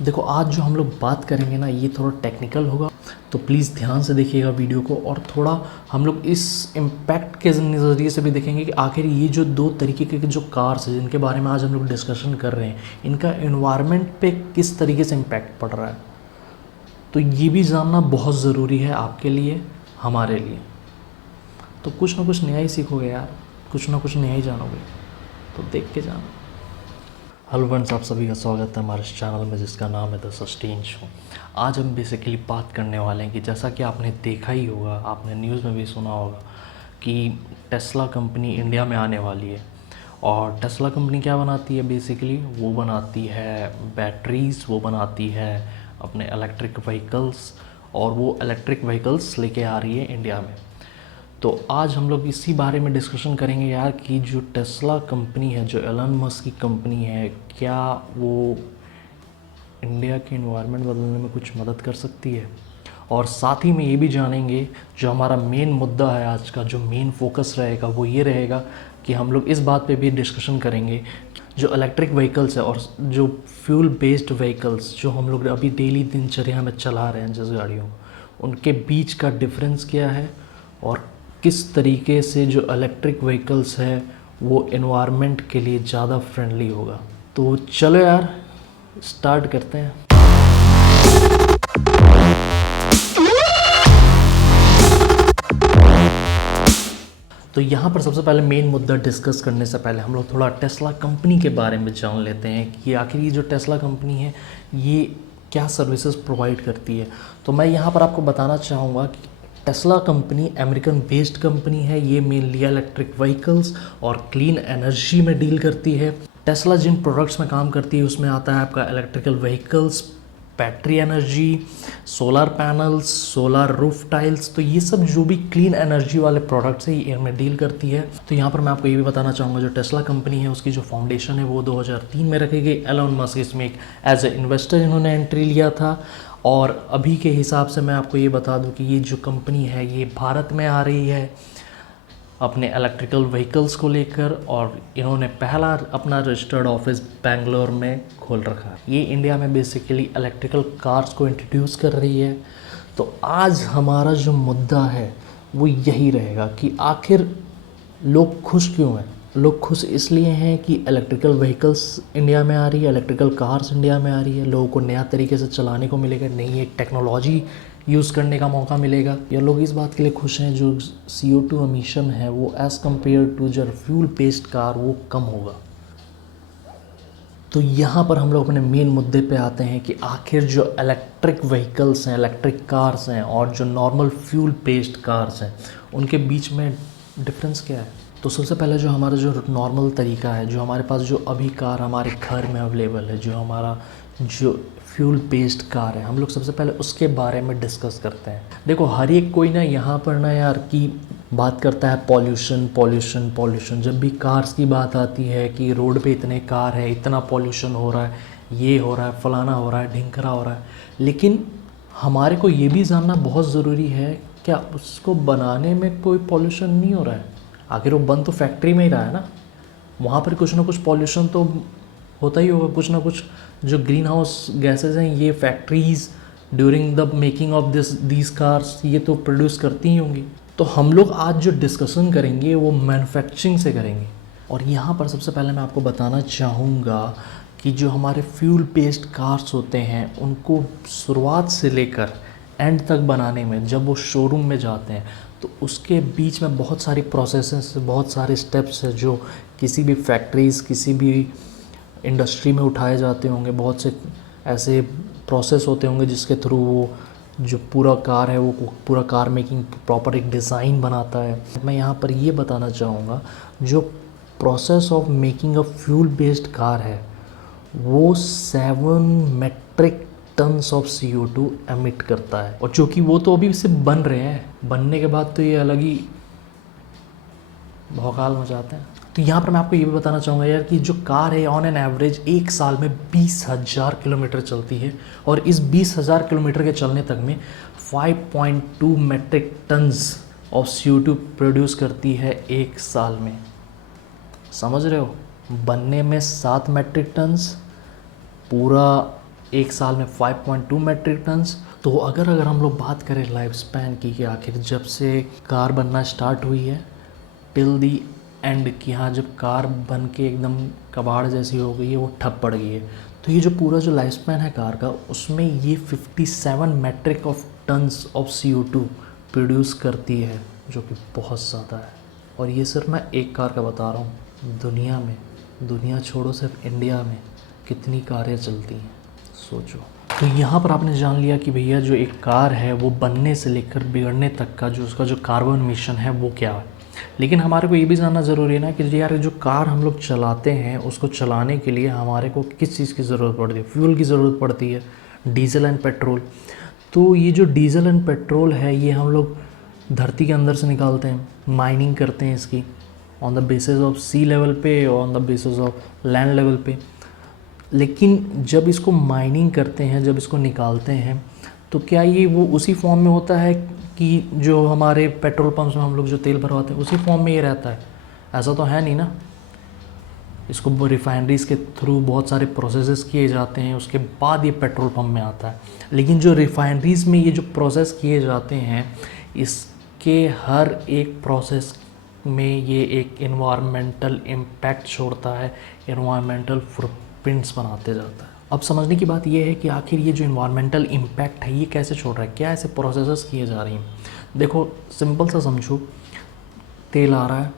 देखो आज जो हम लोग बात करेंगे ना ये थोड़ा टेक्निकल होगा, तो प्लीज़ ध्यान से देखिएगा वीडियो को। और थोड़ा हम लोग इस इम्पैक्ट के नज़रिए से भी देखेंगे कि आखिर ये जो दो तरीके के जो कार्स हैं जिनके बारे में आज हम लोग डिस्कशन कर रहे हैं, इनका एनवायरनमेंट पे किस तरीके से इम्पैक्ट पड़ रहा है। तो ये भी जानना बहुत ज़रूरी है आपके लिए, हमारे लिए। तो कुछ ना कुछ नया ही सीखोगे यार, कुछ ना कुछ नया ही जानोगे, तो देख के जाना। हेलो फ्रेंड्स, आप सभी का स्वागत है हमारे इस चैनल में जिसका नाम है द सस्टेन शो। आज हम बेसिकली बात करने वाले हैं कि जैसा कि आपने देखा ही होगा, आपने न्यूज़ में भी सुना होगा कि टेस्ला कंपनी इंडिया में आने वाली है। और टेस्ला कंपनी क्या बनाती है? बेसिकली वो बनाती है बैटरीज़, वो बनाती है अपने इलेक्ट्रिक व्हीकल्स, और वो इलेक्ट्रिक व्हीकल्स लेके आ रही है इंडिया में। तो आज हम लोग इसी बारे में डिस्कशन करेंगे यार कि जो टेस्ला कंपनी है, जो एलन मस्क की कंपनी है, क्या वो इंडिया के एनवायरनमेंट बदलने में कुछ मदद कर सकती है। और साथ ही में ये भी जानेंगे, जो हमारा मेन मुद्दा है आज का, जो मेन फोकस रहेगा वो ये रहेगा कि हम लोग इस बात पे भी डिस्कशन करेंगे जो इलेक्ट्रिक व्हीकल्स है और जो फ्यूल बेस्ड व्हीकल्स जो हम लोग अभी डेली दिनचर्या में चला रहे हैं जिस गाड़ियों, उनके बीच का डिफरेंस क्या है और किस तरीके से जो इलेक्ट्रिक व्हीकल्स है वो एनवायरनमेंट के लिए ज़्यादा फ्रेंडली होगा। तो चलो यार स्टार्ट करते हैं। तो यहाँ पर सबसे पहले मेन मुद्दा डिस्कस करने से पहले हम लोग थोड़ा टेस्ला कंपनी के बारे में जान लेते हैं कि आखिर ये जो टेस्ला कंपनी है ये क्या सर्विसेज प्रोवाइड करती है। तो मैं यहाँ पर आपको बताना चाहूँगा कि Tesla company American based company है। ये मेनली इलेक्ट्रिक व्हीकल्स और क्लीन एनर्जी में डील करती है। टेस्ला जिन प्रोडक्ट्स में काम करती है उसमें आता है आपका electrical vehicles, battery energy, solar panels, solar roof tiles. तो ये सब जो भी क्लीन एनर्जी वाले प्रोडक्ट्स है ये इनमें डील करती है। तो यहाँ पर मैं आपको ये भी बताना चाहूँगा जो टेस्ला कंपनी है उसकी जो फाउंडेशन है वो 2003 में रखी गई। एलन मस्क इसमें एक एज ए इन्वेस्टर इन्होंने एंट्री लिया था। और अभी के हिसाब से मैं आपको ये बता दूं कि ये जो कंपनी है ये भारत में आ रही है अपने इलेक्ट्रिकल व्हीकल्स को लेकर, और इन्होंने पहला अपना रजिस्टर्ड ऑफिस बेंगलोर में खोल रखा है। ये इंडिया में बेसिकली इलेक्ट्रिकल कार्स को इंट्रोड्यूस कर रही है। तो आज हमारा जो मुद्दा है वो यही रहेगा कि आखिर लोग खुश क्यों हैं। लोग खुश इसलिए हैं कि इलेक्ट्रिकल व्हीकल्स इंडिया में आ रही है, इलेक्ट्रिकल कार्स इंडिया में आ रही है, लोगों को नया तरीके से चलाने को मिलेगा, नई एक टेक्नोलॉजी यूज़ करने का मौका मिलेगा। या लोग इस बात के लिए खुश हैं जो CO2 एमिशन है वो एज़ कम्पेयर टू जो फ्यूल बेस्ड कार वो कम होगा। तो यहाँ पर हम लोग अपने मेन मुद्दे पे आते हैं कि आखिर जो इलेक्ट्रिक व्हीकल्स हैं, इलेक्ट्रिक कार्स हैं और जो नॉर्मल फ्यूल बेस्ड कार्स हैं उनके बीच में डिफरेंस क्या है। तो सबसे पहले जो हमारा जो नॉर्मल तरीका है, जो हमारे पास जो अभी कार हमारे घर में अवेलेबल है, जो हमारा जो फ्यूल बेस्ड कार है, हम लोग सबसे पहले उसके बारे में डिस्कस करते हैं। देखो हर एक कोई ना यहाँ पर ना यार की बात करता है पॉल्यूशन पॉल्यूशन पॉल्यूशन। जब भी कार्स की बात आती है कि रोड पे इतने कार है, इतना पॉल्यूशन हो रहा है, ये हो रहा है, फलाना हो रहा है, ढिंकरा हो रहा है। लेकिन हमारे को ये भी जानना बहुत ज़रूरी है क्या उसको बनाने में कोई पॉल्यूशन नहीं हो रहा है। आखिर वो बन तो फैक्ट्री में ही रहा है ना, वहाँ पर कुछ ना कुछ पॉल्यूशन तो होता ही होगा। कुछ ना कुछ जो ग्रीन हाउस गैसेज हैं ये factories during the making of these cars ये तो प्रोड्यूस करती ही होंगी। तो हम लोग आज जो डिस्कशन करेंगे वो मैन्युफैक्चरिंग से करेंगे। और यहाँ पर सबसे पहले मैं आपको बताना चाहूँगा कि जो हमारे फ्यूल बेस्ड कार्स होते हैं उनको शुरुआत से लेकर एंड तक बनाने में जब वो शोरूम में जाते हैं तो उसके बीच में बहुत सारी प्रोसेसेस, बहुत सारे स्टेप्स हैं जो किसी भी फैक्ट्रीज़, किसी भी इंडस्ट्री में उठाए जाते होंगे। बहुत से ऐसे प्रोसेस होते होंगे जिसके थ्रू वो जो पूरा कार है वो पूरा कार मेकिंग प्रॉपर एक डिज़ाइन बनाता है। मैं यहाँ पर ये बताना चाहूँगा जो process of making a fuel based car है वो 7 metric tons of CO2 emit करता है। और जो कि वो तो अभी सिर्फ बन रहे हैं, बनने के बाद तो ये अलग ही भौकाल मचाते हैं। तो यहाँ पर मैं आपको ये भी बताना चाहूँगा यार कि जो कार है ऑन एन एवरेज एक साल में 20,000 किलोमीटर चलती है, और इस 20,000 किलोमीटर के चलने तक में 5.2 metric tons of CO2 produce करती है एक साल में। समझ रहे हो, बनने में 7 मेट्रिक टन्स, पूरा एक साल में 5.2 मेट्रिक टन्स। तो अगर हम लोग बात करें लाइफ स्पैन की कि आखिर जब से कार बनना स्टार्ट हुई है टिल दी एंड कि हाँ जब कार बन के एकदम कबाड़ जैसी हो गई है, वो ठप पड़ गई है, तो ये जो पूरा जो लाइफ स्पैन है कार का, उसमें ये 57 metric of tons of CO2 produce करती है, जो कि बहुत ज़्यादा है। और ये सिर्फ मैं एक कार का बता रहा हूँ, दुनिया में, दुनिया छोड़ो सिर्फ इंडिया में कितनी कारें चलती हैं सोचो। तो यहाँ पर आपने जान लिया कि भैया जो एक कार है वो बनने से लेकर बिगड़ने तक का जो उसका जो कार्बन एमिशन है वो क्या है। लेकिन हमारे को ये भी जानना ज़रूरी है ना कि यार जो कार हम लोग चलाते हैं उसको चलाने के लिए हमारे को किस चीज़ की ज़रूरत पड़ती है। फ्यूल की ज़रूरत पड़ती है, डीजल एंड पेट्रोल। तो ये जो डीजल एंड पेट्रोल है ये हम लोग धरती के अंदर से निकालते हैं, माइनिंग करते हैं इसकी on the basis of sea level पे और on the basis of land level पे। लेकिन जब इसको माइनिंग करते हैं, जब इसको निकालते हैं, तो क्या ये वो उसी फॉर्म में होता है कि जो हमारे पेट्रोल पंप्स में हम लोग जो तेल भरवाते हैं उसी फॉर्म में ये रहता है? ऐसा तो है नहीं ना। इसको रिफाइनरीज़ के थ्रू बहुत सारे प्रोसेसेस किए जाते हैं, उसके बाद ये पेट्रोल पंप में आता है। लेकिन जो रिफाइनरीज़ में ये जो प्रोसेस किए जाते हैं, इसके हर एक प्रोसेस में ये एक इन्वायरमेंटल इम्पैक्ट छोड़ता है, इन्वायरमेंटल फुटप्रिंट्स बनाते जाता है। अब समझने की बात यह है कि आखिर ये जो इन्वायरमेंटल इम्पैक्ट है ये कैसे छोड़ रहा है, क्या ऐसे प्रोसेसेस किए जा रही हैं। देखो सिंपल सा समझो, तेल आ रहा है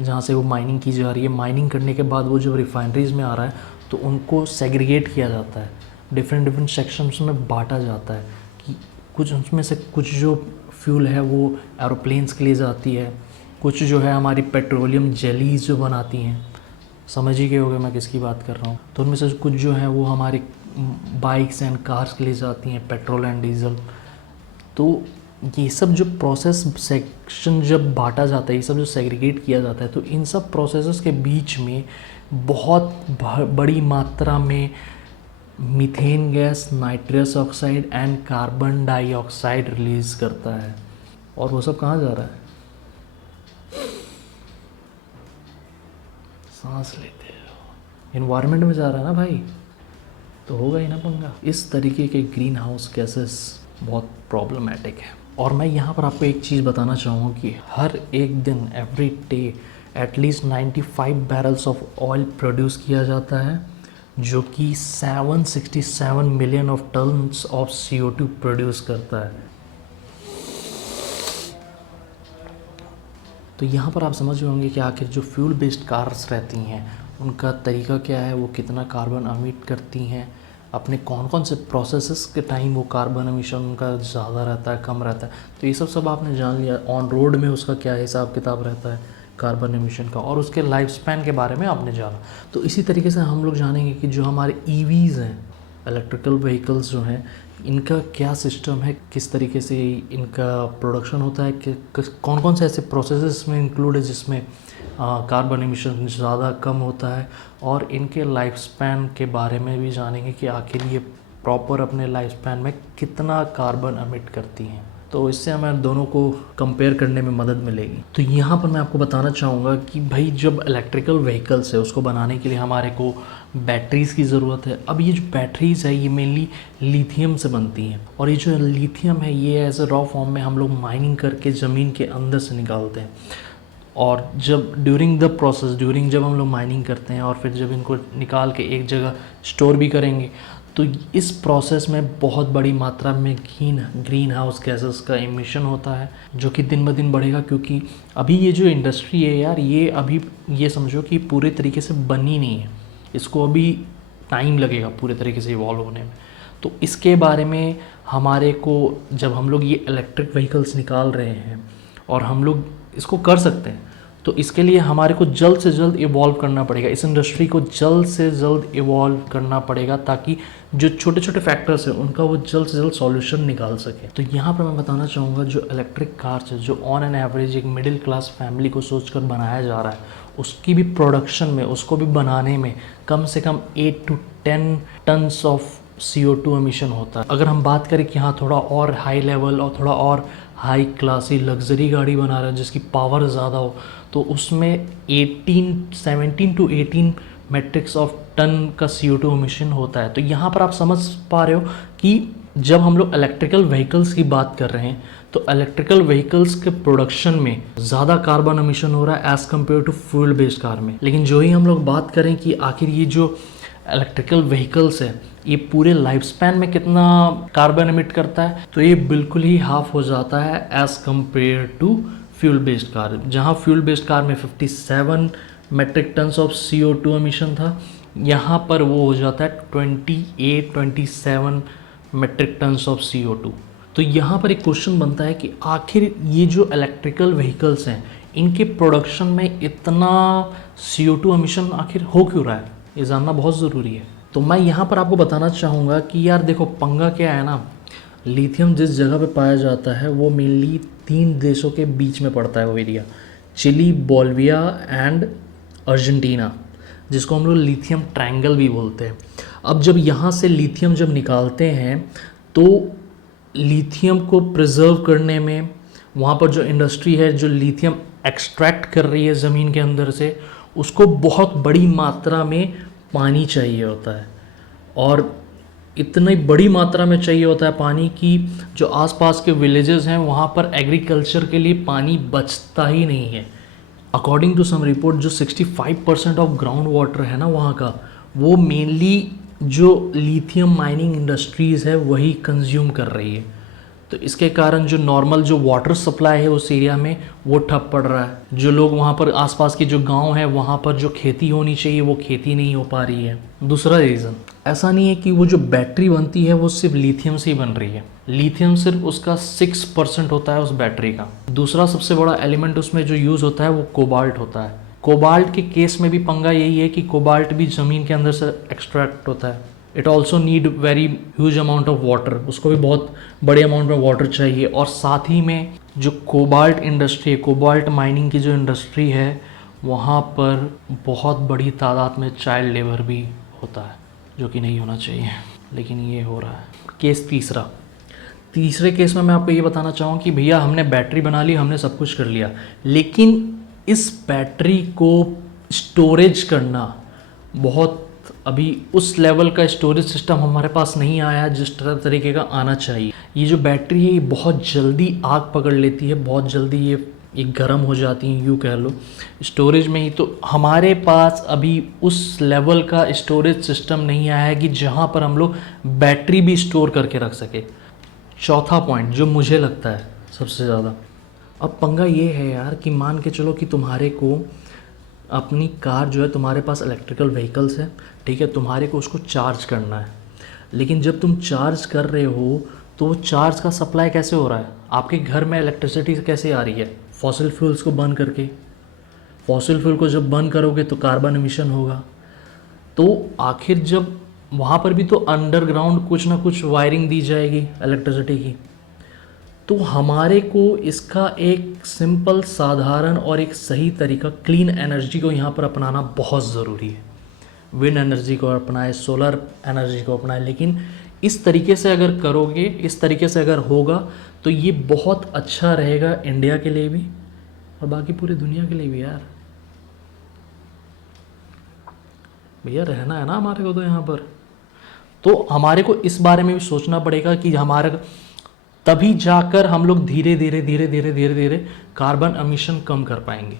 जहाँ से वो माइनिंग की जा रही है, माइनिंग करने के बाद वो जब रिफाइनरीज़ में आ रहा है तो उनको सेग्रीगेट किया जाता है, डिफरेंट सेक्शंस में बांटा जाता है कि कुछ उसमें से कुछ जो फ्यूल है वो एरोप्लेन्स के लिए जाती है, कुछ जो है हमारी पेट्रोलियम जेलीज जो बनाती हैं, समझ ही गए होगे मैं किसकी बात कर रहा हूँ। तो उनमें से कुछ जो है वो हमारी बाइक्स एंड कार्स के लिए जाती हैं, पेट्रोल एंड डीजल। तो ये सब जो प्रोसेस सेक्शन जब बांटा जाता है, ये सब जो सेग्रीगेट किया जाता है, तो इन सब प्रोसेसेस के बीच में बहुत बड़ी मात्रा में methane gas, nitrous oxide and carbon dioxide release करता है। और वो सब कहाँ जा रहा है? सांस लेते हो, इन्वायरमेंट में जा रहा है ना भाई, तो होगा ही ना पंगा। इस तरीके के ग्रीन हाउस गैसेस बहुत प्रॉब्लमेटिक है। और मैं यहाँ पर आपको एक चीज़ बताना चाहूँगा कि हर एक दिन every day at least 95 barrels of oil produce किया जाता है, जो कि 767 million of tons of CO2 produce करता है। तो यहाँ पर आप समझ रहे होंगे कि आखिर जो फ्यूल बेस्ड कार्स रहती हैं उनका तरीका क्या है, वो कितना कार्बन अमिट करती हैं, अपने कौन कौन से प्रोसेसेस के टाइम वो कार्बन एमिशन उनका ज़्यादा रहता है, कम रहता है। तो ये सब आपने जान लिया। ऑन रोड में उसका क्या हिसाब किताब रहता है कार्बन एमिशन का, और उसके लाइफ स्पैन के बारे में आपने जाना। तो इसी तरीके से हम लोग जानेंगे कि जो हमारे EVs हैं, इलेक्ट्रिकल व्हीकल्स जो हैं, इनका क्या सिस्टम है, किस तरीके से इनका प्रोडक्शन होता है, कि कौन कौन से ऐसे प्रोसेसेस में इंक्लूड है जिसमें कार्बन एमिशन ज़्यादा कम होता है, और इनके लाइफ स्पैन के बारे में भी जानेंगे कि आखिर ये प्रॉपर अपने लाइफ स्पैन में कितना कार्बन एमिट करती हैं। तो इससे हमें दोनों को कंपेयर करने में मदद मिलेगी। तो यहाँ पर मैं आपको बताना चाहूँगा कि भाई जब इलेक्ट्रिकल व्हीकल्स है उसको बनाने के लिए हमारे को बैटरीज़ की ज़रूरत है। अब ये जो बैटरीज़ है ये मेनली लिथियम से बनती हैं, और ये जो लिथियम है ये एज अ रॉ फॉर्म में हम लोग माइनिंग करके ज़मीन के अंदर से निकालते हैं। और जब ड्यूरिंग द प्रोसेस, जब हम लोग माइनिंग करते हैं और फिर जब इनको निकाल के एक जगह स्टोर भी करेंगे, तो इस प्रोसेस में बहुत बड़ी मात्रा में ग्रीन हाउस गैसेस का एमिशन होता है, जो कि दिन ब दिन बढ़ेगा। क्योंकि अभी ये जो इंडस्ट्री है यार, ये अभी ये समझो कि पूरे तरीके से बनी नहीं है, इसको अभी टाइम लगेगा पूरे तरीके से इवॉल्व होने में। तो इसके बारे में हमारे को, जब हम लोग ये इलेक्ट्रिक व्हीकल्स निकाल रहे हैं और हम लोग इसको कर सकते हैं, तो इसके लिए हमारे को जल्द से जल्द इवॉल्व करना पड़ेगा, इस इंडस्ट्री को जल्द से जल्द इवॉल्व करना पड़ेगा, ताकि जो छोटे छोटे फैक्टर्स हैं उनका वो जल्द से जल्द सॉल्यूशन निकाल सके। तो यहाँ पर मैं बताना चाहूँगा जो इलेक्ट्रिक कार्स है, जो ऑन एन एवरेज एक मिडिल क्लास फैमिली को सोचकर बनाया जा रहा है, उसकी भी प्रोडक्शन में, उसको भी बनाने में कम से कम 8 to 10 turns of CO2 emission होता है। अगर हम बात करें कि हाँ थोड़ा और हाई लेवल और थोड़ा और हाई क्लासी लग्जरी गाड़ी बना रहे हैं जिसकी पावर ज़्यादा हो, तो उसमें 17 to 18 मेट्रिक्स ऑफ टन का CO2 एमिशन होता है। तो यहाँ पर आप समझ पा रहे हो कि जब हम लोग इलेक्ट्रिकल व्हीकल्स की बात कर रहे हैं तो इलेक्ट्रिकल व्हीकल्स के प्रोडक्शन में ज़्यादा कार्बन एमिशन हो रहा है as compare to fuel based car में। लेकिन जो ही हम लोग बात करें कि आखिर ये जो इलेक्ट्रिकल व्हीकल्स है ये पूरे लाइफ स्पैन में कितना कार्बन एमिट करता है, तो ये बिल्कुल ही हाफ हो जाता है as compare to fuel based car. जहाँ फ्यूल बेस्ड कार में 57 metric tons of CO2 emission था, यहाँ पर वो हो जाता है 27 मेट्रिक टन्स ऑफ CO2। तो यहाँ पर एक क्वेश्चन बनता है कि आखिर ये जो इलेक्ट्रिकल व्हीकल्स हैं इनके प्रोडक्शन में इतना CO2 एमिशन आखिर हो क्यों रहा है, ये जानना बहुत ज़रूरी है। तो मैं यहाँ पर आपको बताना चाहूँगा कि यार देखो, पंगा क्या है ना, लिथियम जिस जगह पे पाया जाता है वो मेनली 3 देशों के बीच में पड़ता है वो area, Chile, Bolivia and Argentina, जिसको हम लोग लिथियम ट्रायंगल भी बोलते हैं। अब जब यहाँ से लिथियम जब निकालते हैं तो लिथियम को प्रिजर्व करने में वहाँ पर जो इंडस्ट्री है जो लिथियम एक्सट्रैक्ट कर रही है ज़मीन के अंदर से, उसको बहुत बड़ी मात्रा में पानी चाहिए होता है, और इतनी बड़ी मात्रा में चाहिए होता है पानी कि जो आसपास के विलेजेस हैं वहाँ पर एग्रीकल्चर के लिए पानी बचता ही नहीं है। अकॉर्डिंग टू सम रिपोर्ट जो 65% ऑफ ग्राउंड वाटर है ना वहाँ का, वो मेनली जो लिथियम माइनिंग इंडस्ट्रीज़ है वही कंज्यूम कर रही है। तो इसके कारण जो नॉर्मल जो वाटर सप्लाई है उस एरिया में वो ठप पड़ रहा है। जो लोग वहाँ पर आसपास के जो गांव है वहाँ पर जो खेती होनी चाहिए वो खेती नहीं हो पा रही है। दूसरा रीज़न, ऐसा नहीं है कि वो जो बैटरी बनती है वो सिर्फ लिथियम से ही बन रही है, लिथियम सिर्फ उसका 6% होता है उस बैटरी का। दूसरा सबसे बड़ा एलिमेंट उसमें जो यूज़ होता है वो कोबाल्ट होता है। कोबाल्ट के केस में भी पंगा यही है कि कोबाल्ट भी ज़मीन के अंदर से एक्सट्रैक्ट होता है। It also need very huge amount of water, उसको भी बहुत बड़े अमाउंट में वाटर चाहिए। और साथ ही में जो कोबाल्ट इंडस्ट्री है, कोबाल्ट माइनिंग की जो इंडस्ट्री है, वहाँ पर बहुत बड़ी तादाद में चाइल्ड लेबर भी होता है, जो कि नहीं होना चाहिए, लेकिन ये हो रहा है। केस तीसरे केस में मैं आपको ये बताना चाहूँ कि भैया हमने बैटरी बना ली, हमने सब कुछ कर लिया, लेकिन इस बैटरी को स्टोरेज करना बहुत, अभी उस लेवल का स्टोरेज सिस्टम हमारे पास नहीं आया है जिस तरीके का आना चाहिए। ये जो बैटरी है ये बहुत जल्दी आग पकड़ लेती है, बहुत जल्दी ये गर्म हो जाती हैं, यूँ कह लो स्टोरेज में ही। तो हमारे पास अभी उस लेवल का स्टोरेज सिस्टम नहीं आया है कि जहाँ पर हम लोग बैटरी भी स्टोर करके रख सके। चौथा पॉइंट जो मुझे लगता है सबसे ज़्यादा, अब पंगा ये है यार कि मान के चलो कि तुम्हारे को अपनी कार जो है, तुम्हारे पास इलेक्ट्रिकल व्हीकल्स है, ठीक है, तुम्हारे को उसको चार्ज करना है, लेकिन जब तुम चार्ज कर रहे हो तो वो चार्ज का सप्लाई कैसे हो रहा है, आपके घर में इलेक्ट्रिसिटी कैसे आ रही है, फॉसिल फ्यूल्स को बर्न करके। फॉसिल फ्यूल को जब बर्न करोगे तो कार्बन एमिशन होगा। तो आखिर जब वहाँ पर भी तो अंडरग्राउंड कुछ ना कुछ वायरिंग दी जाएगी इलेक्ट्रिसिटी की। तो हमारे को इसका एक सिंपल, साधारण और एक सही तरीका, क्लीन एनर्जी को यहाँ पर अपनाना बहुत ज़रूरी है। विंड एनर्जी को अपनाए, सोलर एनर्जी को अपनाए, लेकिन इस तरीके से अगर करोगे, इस तरीके से अगर होगा तो ये बहुत अच्छा रहेगा इंडिया के लिए भी और बाकी पूरी दुनिया के लिए भी। यार भैया रहना है ना हमारे को तो यहाँ पर, तो हमारे को इस बारे में भी सोचना पड़ेगा कि हमारा, तभी जाकर हम लोग धीरे धीरे कार्बन एमिशन कम कर पाएंगे।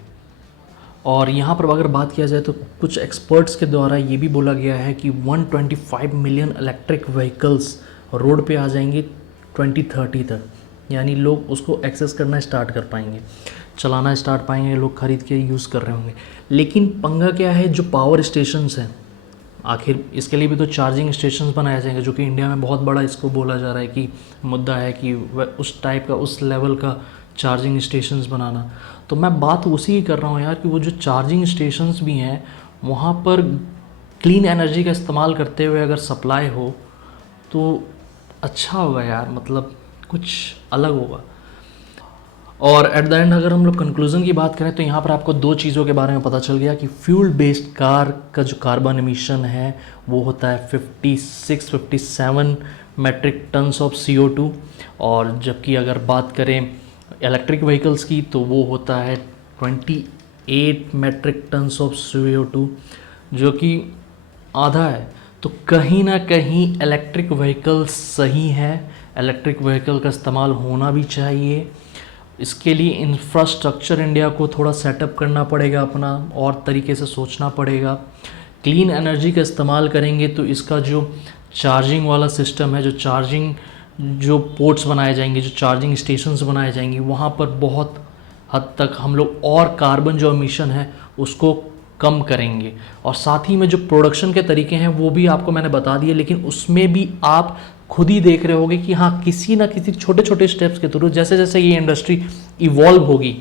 और यहाँ पर अगर बात किया जाए तो कुछ एक्सपर्ट्स के द्वारा ये भी बोला गया है कि 125 मिलियन इलेक्ट्रिक व्हीकल्स रोड पे आ जाएंगे 2030 तक, यानी लोग उसको एक्सेस करना स्टार्ट कर पाएंगे, चलाना स्टार्ट पाएंगे, लोग खरीद के यूज़ कर रहे होंगे। लेकिन पंगा क्या है, जो पावर स्टेशंस हैं, आखिर इसके लिए भी तो चार्जिंग स्टेशंस बनाए जाएंगे, जो कि इंडिया में बहुत बड़ा इसको बोला जा रहा है कि मुद्दा है कि उस टाइप का, उस लेवल का चार्जिंग स्टेशंस बनाना। तो मैं बात उसी की कर रहा हूँ यार कि वो जो चार्जिंग स्टेशंस भी हैं वहाँ पर क्लीन एनर्जी का इस्तेमाल करते हुए अगर सप्लाई हो तो अच्छा होगा यार, मतलब कुछ अलग होगा। और एट द एंड अगर हम लोग कंक्लूजन की बात करें तो यहाँ पर आपको 2 चीज़ों के बारे में पता चल गया कि फ्यूल बेस्ड कार का जो कार्बन एमिशन है वो होता है 57 मेट्रिक टन्स ऑफ CO2, और जबकि अगर बात करें इलेक्ट्रिक व्हीकल्स की तो वो होता है 28 मेट्रिक टन्स ऑफ CO2, जो कि आधा है। तो कहीं ना कहीं इलेक्ट्रिक व्हीकल सही है, इलेक्ट्रिक व्हीकल का इस्तेमाल होना भी चाहिए। इसके लिए इंफ्रास्ट्रक्चर इंडिया को थोड़ा सेटअप करना पड़ेगा, अपना और तरीके से सोचना पड़ेगा। क्लीन एनर्जी का इस्तेमाल करेंगे तो इसका जो चार्जिंग वाला सिस्टम है, जो पोर्ट्स बनाए जाएंगे, जो चार्जिंग स्टेशंस बनाए जाएंगे, वहाँ पर बहुत हद तक हम लोग और कार्बन जो एमिशन है उसको कम करेंगे। और साथ ही में जो प्रोडक्शन के तरीके हैं वो भी आपको मैंने बता दिए, लेकिन उसमें भी आप खुद ही देख रहे होगे कि हाँ, किसी ना किसी छोटे छोटे स्टेप्स के थ्रू जैसे जैसे ये इंडस्ट्री इवॉल्व होगी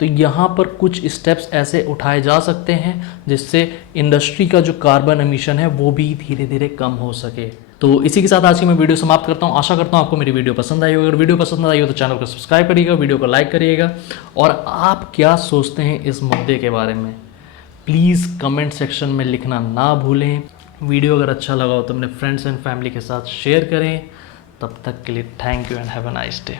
तो यहाँ पर कुछ स्टेप्स ऐसे उठाए जा सकते हैं जिससे इंडस्ट्री का जो कार्बन एमिशन है वो भी धीरे धीरे कम हो सके। तो इसी के साथ आज की मैं वीडियो समाप्त करता हूँ। आशा करता हूँ आपको मेरी वीडियो पसंद आई हो। अगर वीडियो पसंद आई हो तो चैनल को सब्सक्राइब करिएगा, वीडियो को लाइक करिएगा। और आप क्या सोचते हैं इस मुद्दे के बारे में प्लीज़ कमेंट सेक्शन में लिखना ना भूलें। वीडियो अगर अच्छा लगा हो तो अपने फ्रेंड्स एंड फैमिली के साथ शेयर करें। तब तक के लिए thank you and have a nice day.